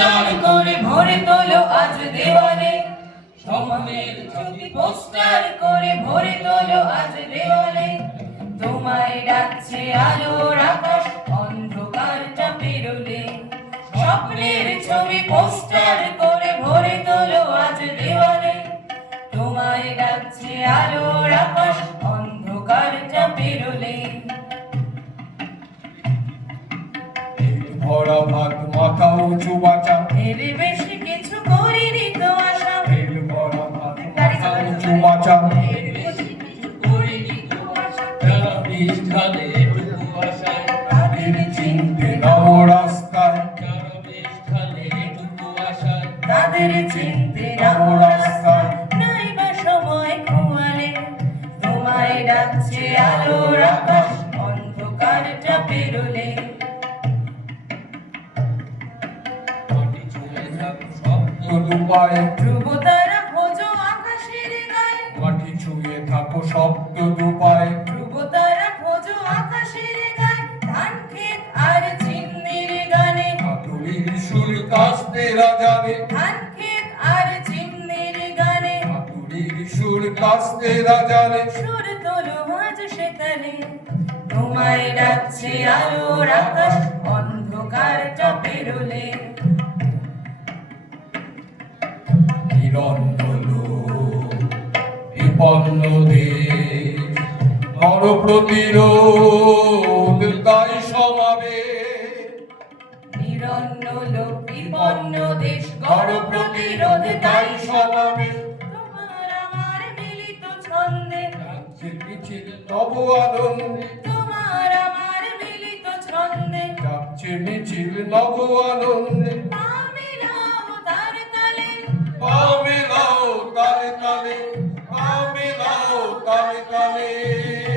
Poster করে ভরে তোলো আজ দেওয়ালে, স্বপ্নের ছবি পোস্টার করে ভরে তোলো আজ দেওয়ালে। তোমায় ডাকছে আলোর আকাশ অন্ধকারটা পেরোলে, স্বপ্নের ছবি পোস্টার করে ভরে তোলো আজ দেওয়ালে। তোমায় ডাকছে আলোর আকাশ অন্ধকারটা পেরোলে। ভরা ভাত মাথা উঁচু বাঁচা, এর বেশি কিছু করিনি তো আশা। তেল ভরা ভাত মাথা উঁচু বাঁচা, এর বেশি কিছু করিনি তো আশা। যারা বিষ ঢালে এটুকু আশায়, তাদের চিনতে নব রাস্তায়, যারা বিষ ঢালে এটুকু আশায়, তাদের চিনতে নব নাও রাস্তায়। নাই বা সময় খোয়ালে, তোমায় ডাকছে আলোর আকাশ অন্ধকারটা পেরোলে। মাটি ছুঁয়ে থাকো শব্দ ডুবায়, ধ্রুব তারা খোঁজো আকাশের গায়ে, মাটি ছুঁয়ে থাকো শব্দ ডুবায়। ধ্রুব তারা খোঁজো আকাশের গায়ে। ধান ক্ষেত আর চিমনির গানে, হাতুড়ির সুর কাস্তে রাজারে, ধান ক্ষেত আর চিমনির গানে। হাতুড়ির সুর কাস্তে রাজারে। সুর তোলো আজ সেখানে, তোমায় ডাকছে আলোর আকাশ অন্ধকারটা পেরোলে। নিরন্তর বিপন্ন দেশ, বড় প্রতিরোধ তাই সমাবেশ। নিরন্ন লোক বিপন্ন দেশ গড় প্রতিরোধ তাই সমাবেশ। তোমার আমার মিলিত ছন্দে, যাচ্ছে মিছিল নব আনন্দে, তোমার আমার মিলিত ছন্দে। যাচ্ছে মিছিল নব আনন্দে। পা